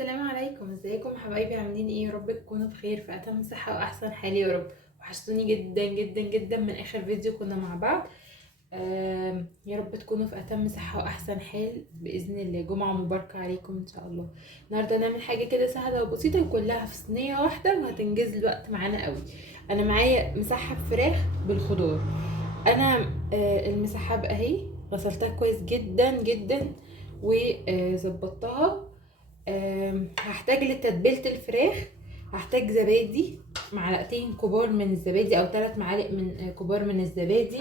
السلام عليكم، ازيكم حبايبي؟ عاملين ايه؟ يا رب تكونوا بخير في اتم صحه واحسن حال يا رب. وحشتوني جدا جدا جدا من اخر فيديو كنا مع بعض. يا رب تكونوا في اتم صحه واحسن حال باذن الله. جمعه مباركه عليكم ان شاء الله. النهارده نعمل حاجه كده سهله وبسيطه وكلها في صينيه واحده وهتنجز الوقت معانا قوي. انا معايا مسحب فراخ بالخضار. انا المسحب اهي غسلتها كويس جدا جدا وظبطتها. هحتاج لتتبيلة الفراخ، هحتاج زبادي، معلقتين كبار من الزبادي او 3 معالق من كبار من الزبادي،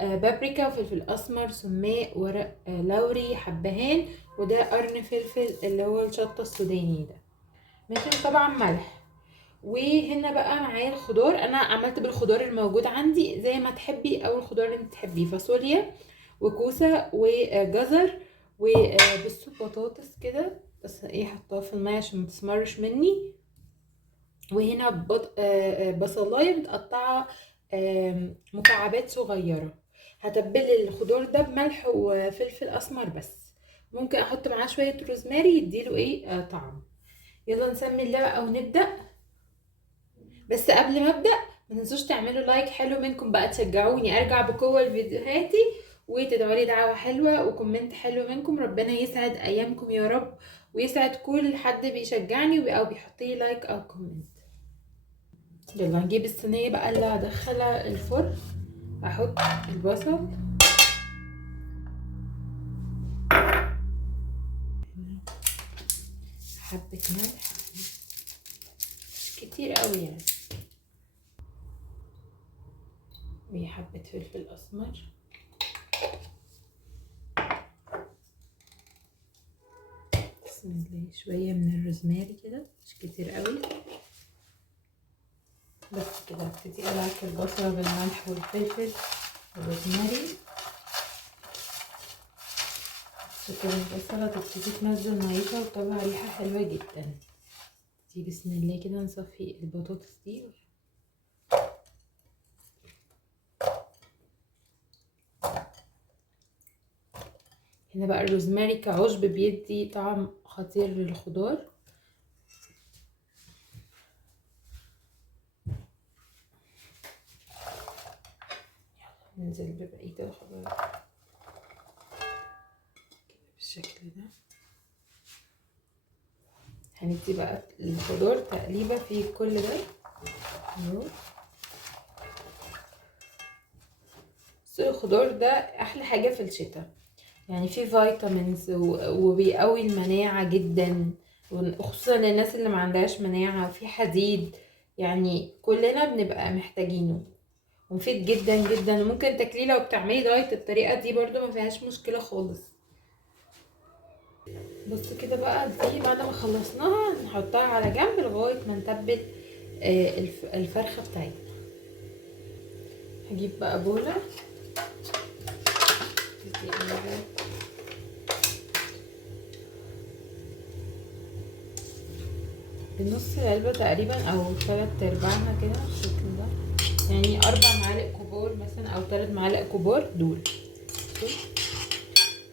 بابريكا وفلفل اسمر، سماق، ورق لوري، حبهان، وده قرن فلفل اللي هو الشطة السوداني ده. ماشي، طبعا ملح. وهنا بقى معايا الخضار. انا عملت بالخضار الموجود عندي زي ما تحبي او الخضار اللي انت تحبيه، فاصوليا وكوسه وجزر وبصوا بطاطس كده، بس ايه حطها في الميه عشان متسمرش مني. وهنا بصلايه متقطعه مكعبات صغيره. هتبل الخضار ده بملح وفلفل اسمر بس. ممكن احط معاه شويه روزماري يديله ايه طعم. يلا نسمي الله بقى ونبدا. بس قبل ما ابدا ما تنسوش تعملوا لايك، حلو منكم بقى تشجعوني ارجع بقوه لفيديوهاتي، وتدعوا لي دعوه حلوه وكومنت حلو منكم. ربنا يسعد ايامكم يا رب، ويسعد كل حد بيشجعني او بيحط لي لايك او كومنت. يلا نجيب الصينيه بقى اللي هدخلها الفرن. احط البصل، حبه ملح مش كتير قوي يعني، وحبه فلفل اسمر، بسم الله، شويه من الروزماري كده مش كتير قوي. بس كده هبتدي أدعك البصلة بالملح والفلفل والروزماري. وكده البصلة تبتدي تنزل ميتها وتطلع ريحة حلوة جدا. دي بسم الله كده نصفي البطاطس دي. هنا بقى الروزماري كعشب بيدي طعم خطير للخضار. ننزل ببقية الخضار كده بالشكل ده. هندي بقى الخضار تقليبة في كل ده اهو. الخضار ده احلى حاجة في الشتاء، يعني فيه فيتامينز وبيقوي المناعة جدا، وخصوصا للناس اللي ما عندهاش مناعة. في حديد، يعني كلنا بنبقى محتاجينه، ومفيد جدا جدا. وممكن تاكليه لو بتعملي دايت الطريقة دي برضو ما فيهاش مشكلة خالص. بصوا كده بقى، دي بعد ما خلصناها نحطها على جنب لغاية ما نتبل الفرخة بتاعتنا. هجيب بقى بولة، بنص العلبة تقريبا او 3/4 كده بالشكل ده، يعني 4 معالق كبار مثلا او 3 معالق كبار دول.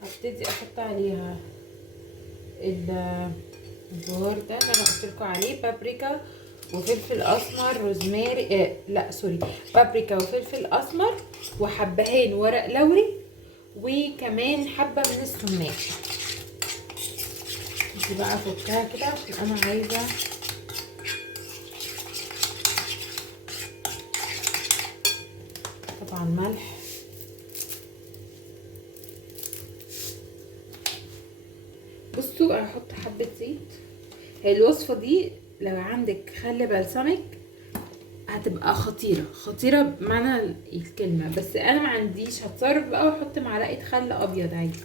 هبتدي احط عليها البهار ده اللي انا قلتلكوا عليه، بابريكا وفلفل اسمر، روزماري لا سوري، بابريكا وفلفل اسمر وحبهان ورق لوري، وكمان حبة من السماق. دي بقى افكها كده عشان انا عايزة طبعا ملح. بصوا هحط حبة زيت. الوصفة دي لو عندك خل بلسمك هتبقى خطيرة خطيرة بمعنى الكلمة، بس انا ما عنديش، هتصرف بقى واحط معلقة خل ابيض عادي.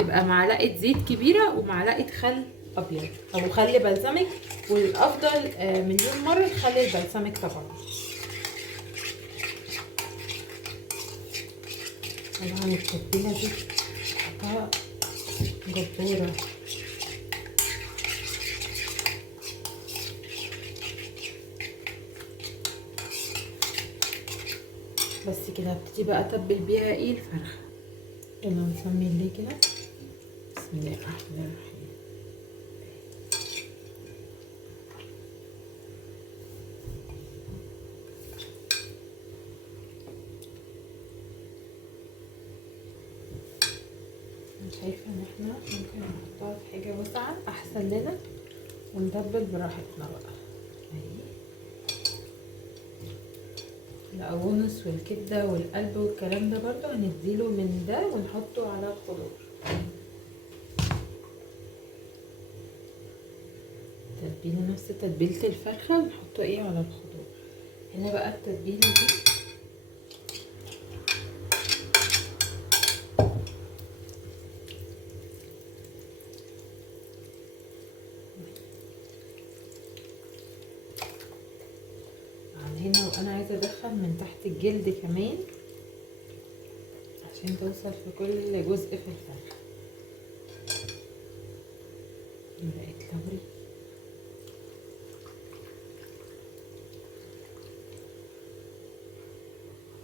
يبقى معلقة زيت كبيرة ومعلقة خل ابيض او خل بلسمك، والافضل مليون مرة الخل البلسمك طبعا. طبعا التتبيلة دي بحطها جبارة. بس كده هبتدي بقى اتبل بيها ايه الفرخة. يلا نسمي الله كده، بسم الله الرحمن الرحيم. شايفه ان احنا ممكن نحطها في حاجه واسعه احسن لنا ونتبل براحتنا بقى. اهي القوانص والكبده والقلب والكلام ده برضو هنديله من ده ونحطه على الخضار. تتبيله نفس تتبيله الفرخه ونحطه ايه على الخضار. هنا بقى التتبيله دي هنا، وانا عايزه ادخل من تحت الجلد كمان عشان توصل في كل جزء في الفرخه. بقت لوري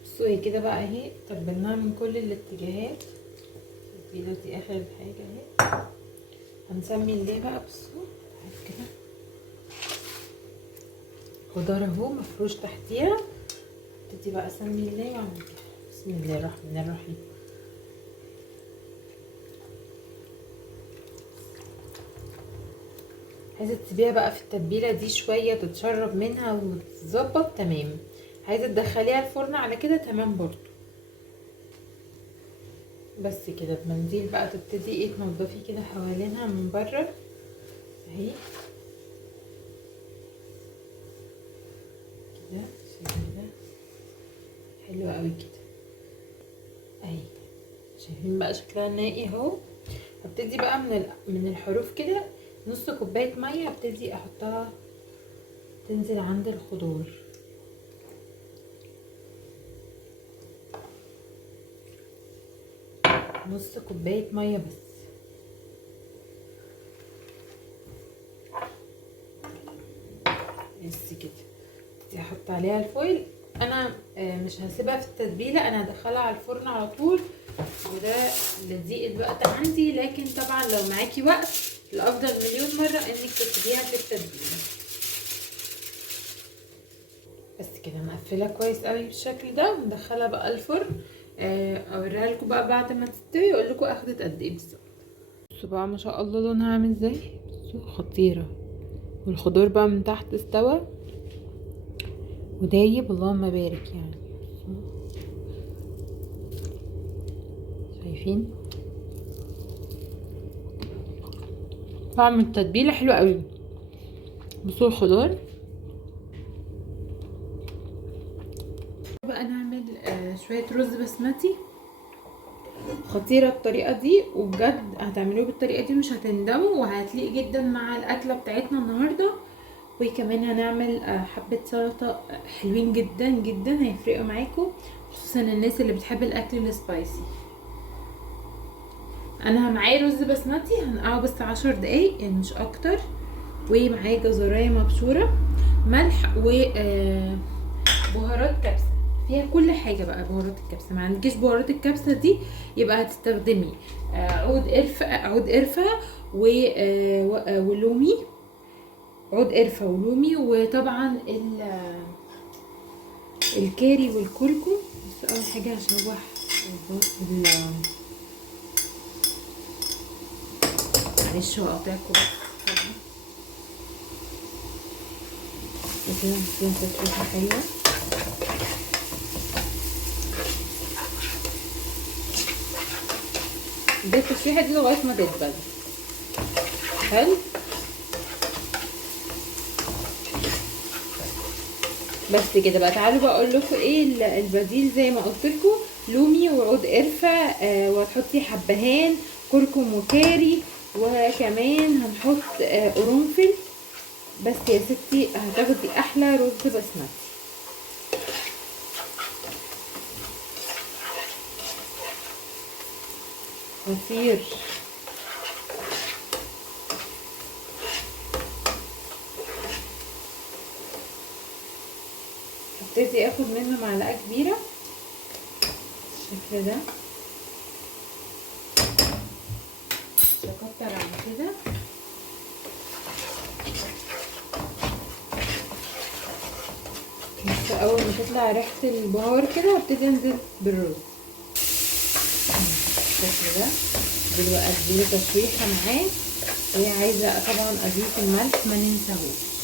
بصوا هي كده بقى اهي، تبلناها من كل الاتجاهات. التتبيله دي اخر حاجه اهي. هنسمي الله بقى. بصوا كده خضار اهو مفروش تحتيها. ابتدي بقى اسمي الله واعمل كده. بسم الله الرحمن الرحيم. عايزه تسيبيها بقى في التتبيله دي شويه تتشرب منها وتتظبط تمام. عايزه تدخليها الفرن على كده تمام برضو. بس كده بمنديل بقى تبتدي ايه تنضفي كده حوالينها من بره اهي كده. شايفين ده حلو قوي كده اهي. شايفين بقى شكلها نائي اهو. هبتدي بقى من الحروف كده نص كوبايه ميه هبتدي احطها تنزل عند الخضار. نص كوبايه ميه بس كده. ابتدي احط عليها الفويل. انا مش هسيبها في التتبيله، انا هدخلها على الفرن على طول، وده لضيق الوقت عندي. لكن طبعا لو معاكي وقت الافضل مليون مره انك تسيبيها في التتبيله. بس كده مقفله كويس قوي بالشكل ده وندخلها بقى الفرن. اوريها لكم بقى بعد ما تستوي اقول لكم اخدت قد ايه بالظبط. بصوا بقى ما شاء الله لونها عامل ازاي. بصوا خطيره. والخضار بقى من تحت استوى ودايب اللهم بارك يعني. شايفين طعم التتبيله حلو قوي. بصوا الخضار بقى نعمل شويه رز بسمتي. خطيره الطريقه دي وبجد هتعملوه بالطريقه دي مش هتندموا وهتليق جدا مع الاكله بتاعتنا النهارده. وكمان هنعمل حبه سلطه حلوين جدا جدا هيفرقوا معاكم، خصوصا الناس اللي بتحب الاكل السبايسي. انا معايا رز بسمتي هنقعه بس 10 دقايق يعني مش اكتر، ومعايا جزرايه مبشوره، ملح وبهارات كبسه فيها كل حاجه بقى. بهارات الكبسه ما عندكيش بهارات الكبسه دي يبقى هتستخدمي عود قرفه ولومي. عود قرفه ولومي، وطبعا الكاري والكركم. بس اول حاجه هشوح معلش هقطعكم بس كده بتكون تشويحه حلوه. دي التشويحه دي لغايه ما تدبل. حلو. بس كده بقى. تعالوا بقى اقول لكم ايه البديل. زي ما قلت لكم لومي وعود قرفه، وهتحطي حبهان كركم وكاري، وكمان هنحط قرنفل. بس يا ستي هتاخدي احلى رز بسمتي. خطير. هبتدي اخد منه معلقه كبيره بالشكل ده، مش هكتر عن كده. بس اول ما تطلع ريحه البهار كده هبتدي انزل بالرز بالشكل ده. دلوقتي اديله تشويحه معاه، وعايزه طبعا اضيف الملح ما ننساهوش.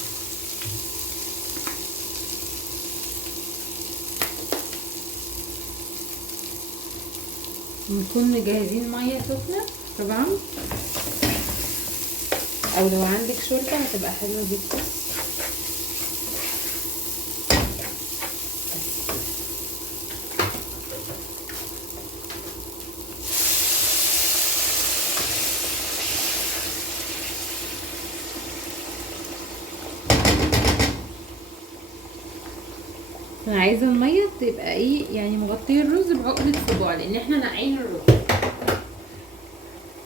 نكون مجهزين ميه سخنه طبعا، او لو عندك شوربه هتبقى حلوه جدا. انا عايزه الميه تبقى ايه يعني مغطيه الرز بعقده صباع، لان احنا ناقعين الرز.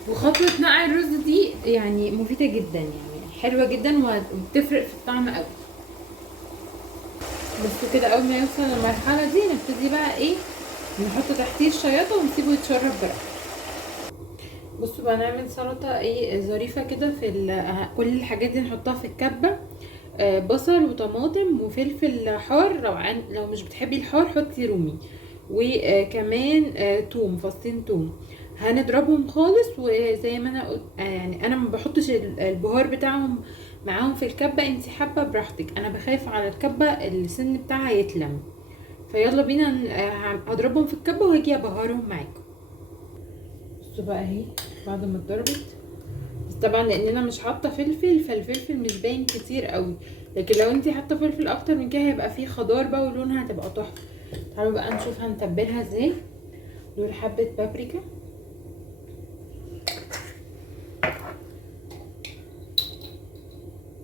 وخطوه نقع الرز دي يعني مفيده جدا، يعني حلوه جدا وبتفرق في الطعم قوي. بس كده اول ما يوصل للمرحله دي نبتدي بقى ايه، نحط تحتيه الشياطه ونسيبه يتشرب براحته. بصوا بقى نعمل سلطه ايه ظريفه كده. في كل الحاجات دي نحطها في الكبه، بصل وطماطم وفلفل حار، لو مش بتحبي الحار حطي رومي، وكمان توم، فصين توم. هنضربهم خالص، وزي ما انا قلت يعني انا ما بحطش البهار بتاعهم معاهم في الكبه، انتي حابه براحتك. انا بخاف على الكبه السن بتاعها يتلم، فيلا بينا هضربهم في الكبه وهاجي ابهرهم معاكم. بصوا بقى اهي بعد ما اتضربت، بس طبعا لاننا مش حاطه فلفل فالفلفل مش باين كتير قوي، لكن لو انتي حاطه فلفل اكتر من كده هيبقى فيه خضار بقى ولونها هتبقى تحفه. تعالوا بقى نشوف هنتبلها ازاي. دول حبه بابريكا،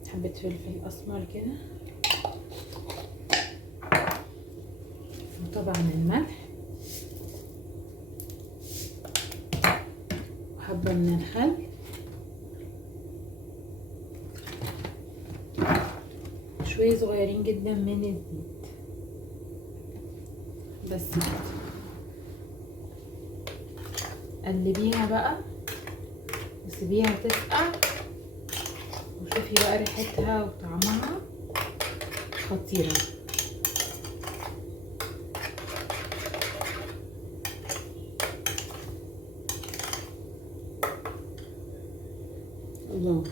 حبه فلفل اسمر كده، وطبعا الملح، وحبه من الخل، شويه صغيرين جدا من الزيت، بس كده. قلبيها بقى وسيبيها تسقع، وشوفي بقى ريحتها وطعمها خطيره. الله،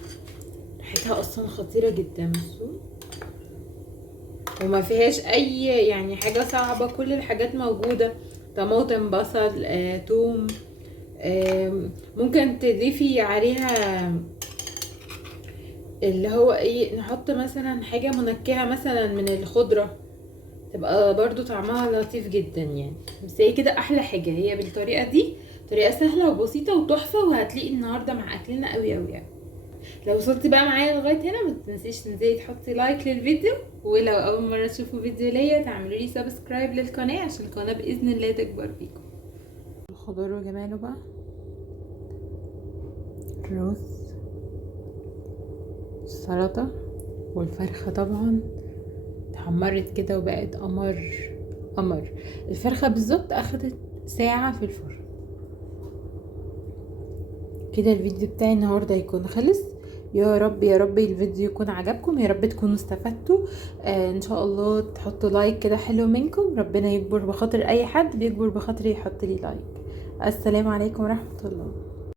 ريحتها اصلا خطيره جدا. بصوا، وما فيهاش اي يعني حاجه صعبه، كل الحاجات موجوده، طماطم، بصل، توم. ممكن تضيفي عليها اللي هو ايه، نحط مثلا حاجه منكهه مثلا من الخضره، تبقى برضو طعمها لطيف جدا يعني. بس هي كده احلى حاجه، هي بالطريقه دي، طريقه سهله وبسيطه وتحفه، وهتلاقي النهارده مع اكلنا قوي قوي يعني. لو وصلتي بقى معايا لغايه هنا ما تنسيش تنزلي تحطي لايك للفيديو، ولو اول مره تشوفوا فيديو ليا تعملوا لي سبسكرايب للقناه عشان القناه باذن الله تكبر بيكم. الخضار وجماله بقى، الرز، السلطه، والفرخه طبعا اتحمرت كده وبقت قمر قمر. الفرخه بالظبط اخدت ساعه في الفرن. كده الفيديو بتاعي النهارده يكون خلص. يا رب يا رب الفيديو يكون عجبكم، يا رب تكونوا استفدتوا. ان شاء الله تحطوا لايك كده حلو منكم، ربنا يكبر بخاطر اي حد بيكبر بخاطري يحط لي لايك. السلام عليكم ورحمة الله.